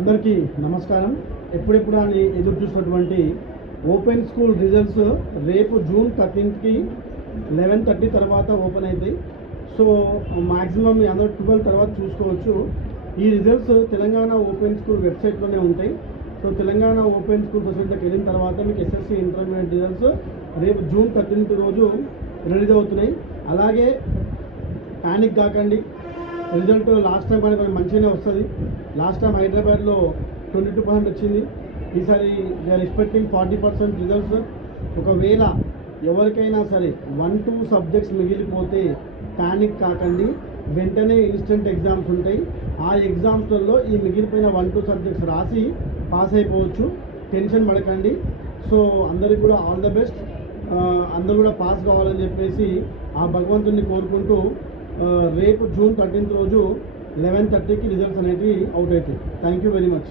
అందరికీ నమస్కారం. ఎప్పుడెప్పుడు అని ఎదురు చూసినటువంటి ఓపెన్ స్కూల్ రిజల్ట్స్ రేపు జూన్ 13కి 11:30 తర్వాత ఓపెన్ అవుతాయి. సో మ్యాక్సిమం మీ అందరూ 12 తర్వాత చూసుకోవచ్చు. ఈ రిజల్ట్స్ తెలంగాణ ఓపెన్ స్కూల్ వెబ్సైట్లోనే ఉంటాయి. సో తెలంగాణ ఓపెన్ స్కూల్ ఫెసిలిటీకి వెళ్ళిన తర్వాత మీకు ఎస్ఎస్సి ఇంటర్మీడియట్ రిజల్ట్స్ రేపు జూన్ 13 రోజు రిలీజ్ అవుతున్నాయి. అలాగే ప్యానిక్ కాకండి, రిజల్ట్ లాస్ట్ టైం అనేది మంచిగానే వస్తుంది. లాస్ట్ టైం హైదరాబాద్లో 22% వచ్చింది. ఈసారి వీఆర్ ఎక్స్పెక్టింగ్ 40% రిజల్ట్స్. ఒకవేళ ఎవరికైనా సరే 1-2 సబ్జెక్ట్స్ మిగిలిపోతే ప్యానిక్ కాకండి, వెంటనే ఇన్స్టెంట్ ఎగ్జామ్స్ ఉంటాయి. ఆ ఎగ్జామ్స్లలో ఈ మిగిలిపోయిన 1-2 సబ్జెక్ట్స్ రాసి పాస్ అయిపోవచ్చు. టెన్షన్ పడకండి. సో అందరికి కూడా ఆల్ ద బెస్ట్. అందరూ కూడా పాస్ కావాలని చెప్పేసి ఆ భగవంతుని కోరుకుంటూ రేపు జూన్ 13 రోజు 11:30కి రిజల్ట్స్ అనేవి అవుట్ అవుతాయి. Thank you very much.